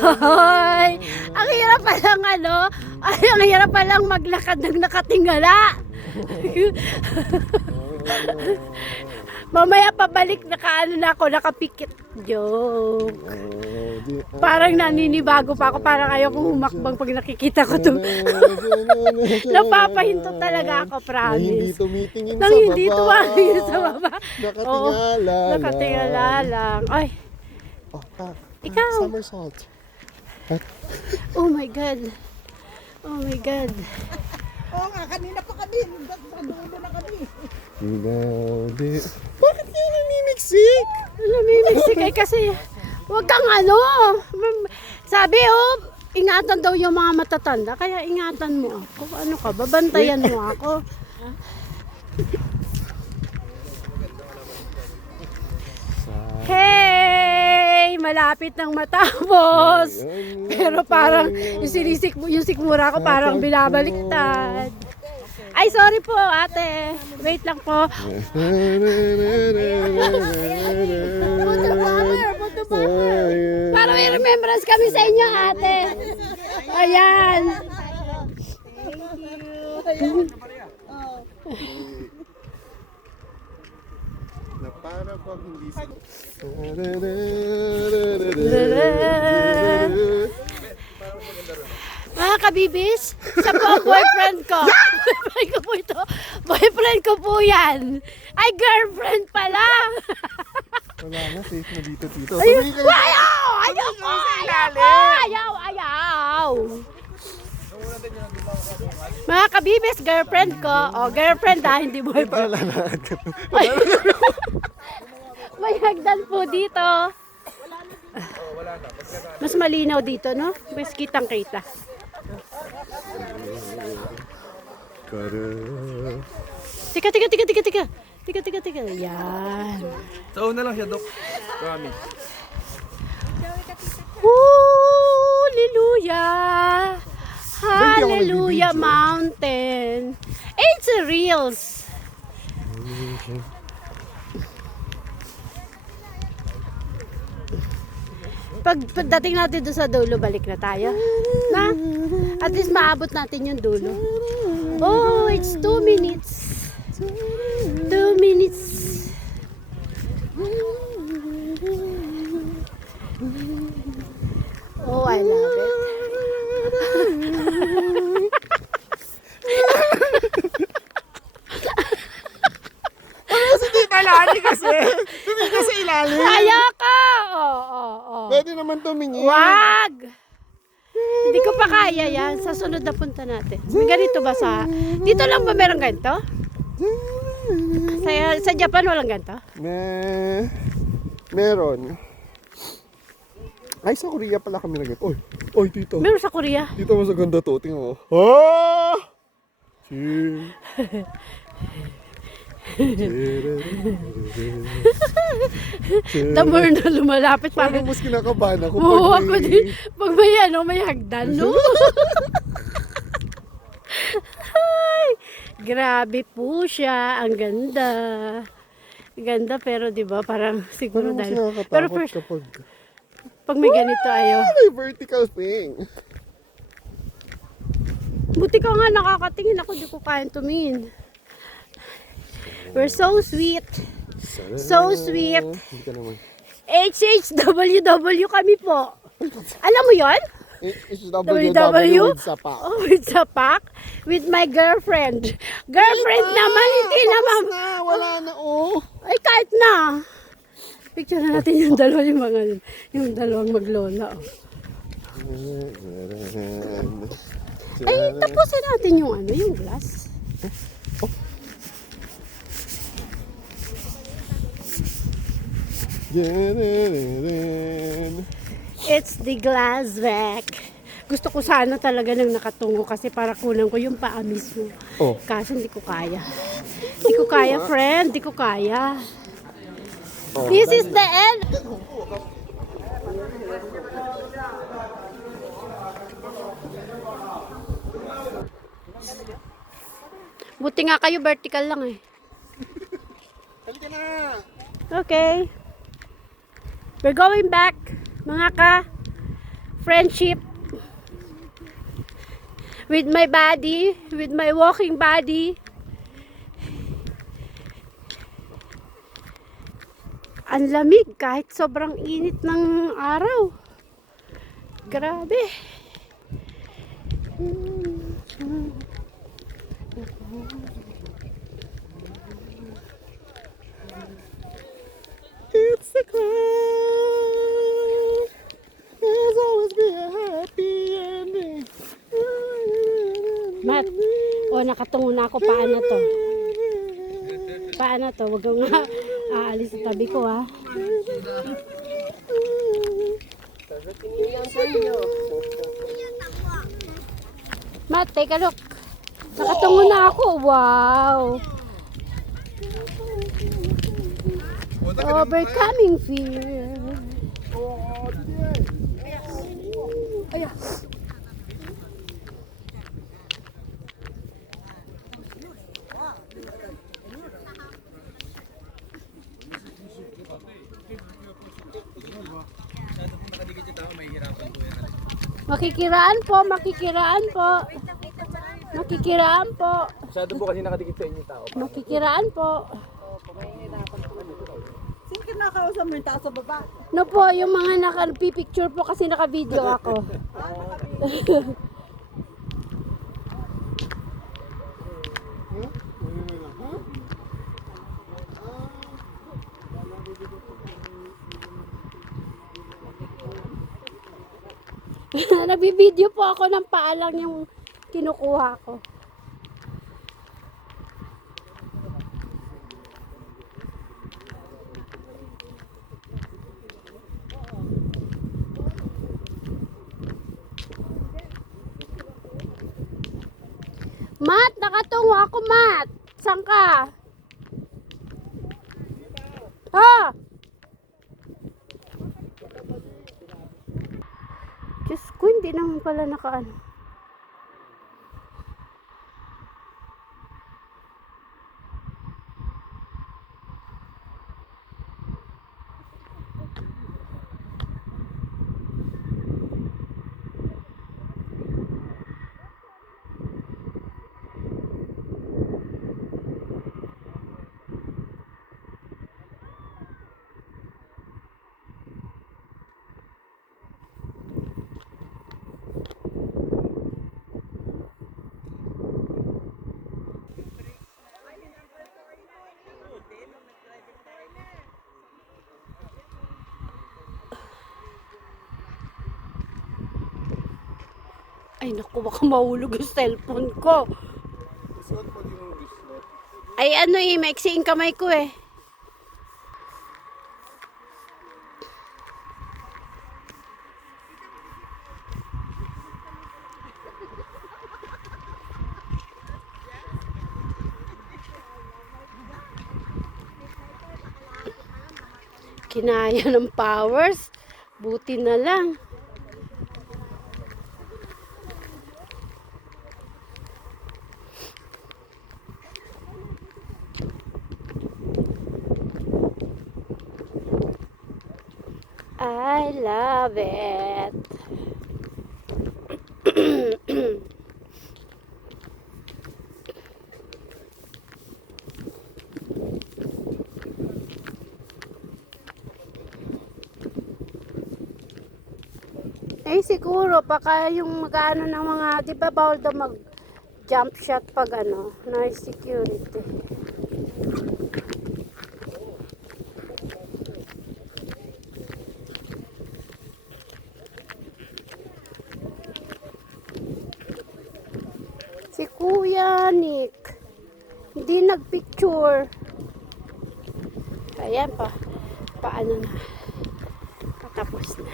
Hoy! Ang hirap palang ang hirap palang maglakad ng nakatingala. Mamaya pabalik na ako, nakapikit. Joke. Parang naninibago pa ako, parang ayaw kong humakbang pag nakikita ko to. Napapahinto talaga ako, promise. Nang hindi tumatingin sa baba. Nakatingala lang. Nakatingala lang. Ay, ikaw. Somersault. Oh my God. Oh my God. Oo nga, kanina pa kami. Dulo na kami. Bakit kayo namimiksik? Namimiksik kasi wag kang sabi ingatan daw yung mga matatanda, kaya ingatan mo ako. Ano ka, babantayan mo ako. Hey! Malapit nang matapos. Pero parang yung sikmura ko parang binabaliktad. Ay, sorry po, ate. Wait lang po. Para may remembrance kami sa inyo, ate. Ayan. Na para pag hindi Mga kabibis, siya po ang boyfriend ko. Boyfriend ko po ito. Boyfriend ko po yan. Ay, girlfriend pala. wala na, safe na dito, tito. Ayaw! Ayaw! Mga kabibis, girlfriend ko. Girlfriend hindi boyfriend. May hagdan po dito. Mas malinaw dito, no? Mas kitang-kita. Tika. Yan. Sa una lang siya, Dok. Promise. Hallelujah! Hallelujah mountain. It's a reels. Pagdating natin doon sa dulo, balik na tayo. Na? At least maabot natin yung dulo. Oh, it's 2 minutes. 2 minutes. Oh, I love it. Hindi palali kasi. Tumingin ka sa ilalim. Kaya ka! Oh. Pwede naman tumingin. Wag! Hindi ko pa kaya yan. Sa sunod na punta natin. May ganito ba dito lang ba meron ganito? Sa Japan walang ganito? Meron. Ay, sa Korea pala kami nag Oy, tito. Meron sa Korea. Tito, mas ganda to. Tingnan mo. Ah! Ching. The more na lumalapit Parang parang mas kinakabahan ako. oo, ako din. Pag may hagdan, no? Ay, grabe po siya. Ang ganda. Ganda pero 'di ba parang siguro Mas dahil. Pero nakakatakot first, kapag pag may ganito may vertical thing. buti ka nga nakakatingin ako, di ko kayang tumingin. We're so sweet. So sweet. Hindi ka naman. HHWW kami po. Alam mo yon? HWW with Sapa. Oh, with Sapak? With my girlfriend. Girlfriend naman, hindi naman. Wala na, Ay, kahit na. Picture na natin yung dalawa, yung dalawang maglola. Oh. Ay, tapusin natin yung glass. It's the glass back. Gusto ko sana talaga nang nakatungo kasi para kulang ko yung paa mismo. Oh. Kasi hindi ko kaya. Hindi ko kaya, friend. Hindi ko kaya. This is the end. Buti nga kayo vertical lang eh. Halika na! Okay. We're going back, mga ka-friendship. With my body, with my walking body. Ang lamig kahit sobrang init ng araw. Grabe. It's a cloud. There's always be a happy ending. Mat, nakatungo na ako. Paano to? Paano to? Huwag kang aalis sa tabi ko, ha? Mat, take a look. Nakatungo na ako. Wow. Overcoming fear. Ayan. Makikiraan po, makikiraan po. Makikiraan po. Masyado po kasi nakadikit sa inyo tao. Makikiraan po. Sino kinakausap mo yung taas sa baba? No po, yung mga naka-picture po kasi naka-video ako. Nabibideo po ako ng paalang yung kinukuha ko. Mat, nakatungo ako, Mat. Saan ka? Ah! Diyos ko, hindi naman pala nakaano. Ay naku, baka mahulog yung cellphone ko. Ay ano maiksi yung kamay ko eh. Kinaya ng powers. Buti na lang. I love it. Eh siguro baka yung mag-ano ng mga, di ba bawal daw mag jump shot pag ano, na security. Si Kuya Nick hindi nagpicture. Ayan pa. Paano na? Patapos na.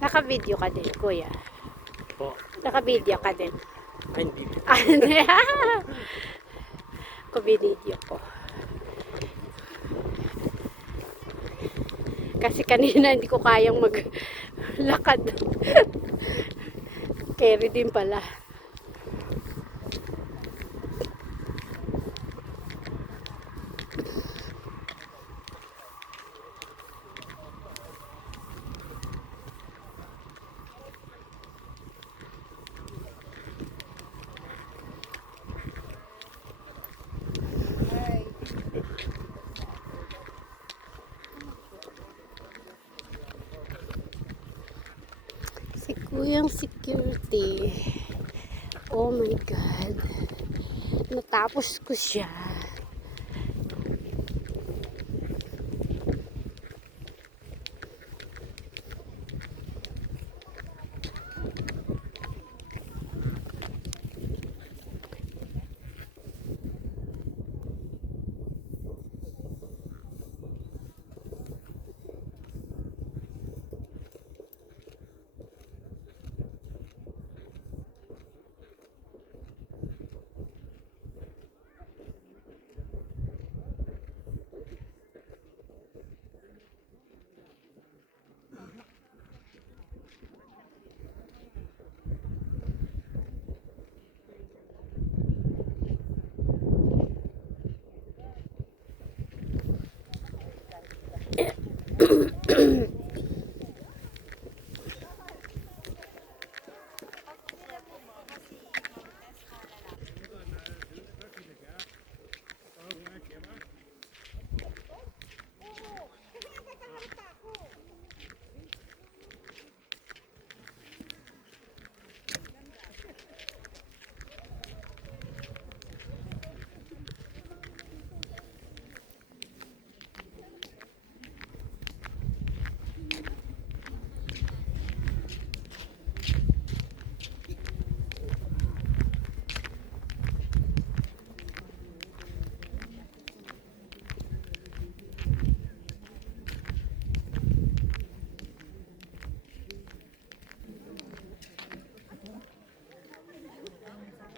Naka-video ka din, Kuya. Po. Naka-video ka din. Ay, hindi. Ko binidyo ko. Kasi kanina hindi ko kayang maglakad. Carry din pala. Kuyang security. Oh my God. Natapos ko siya.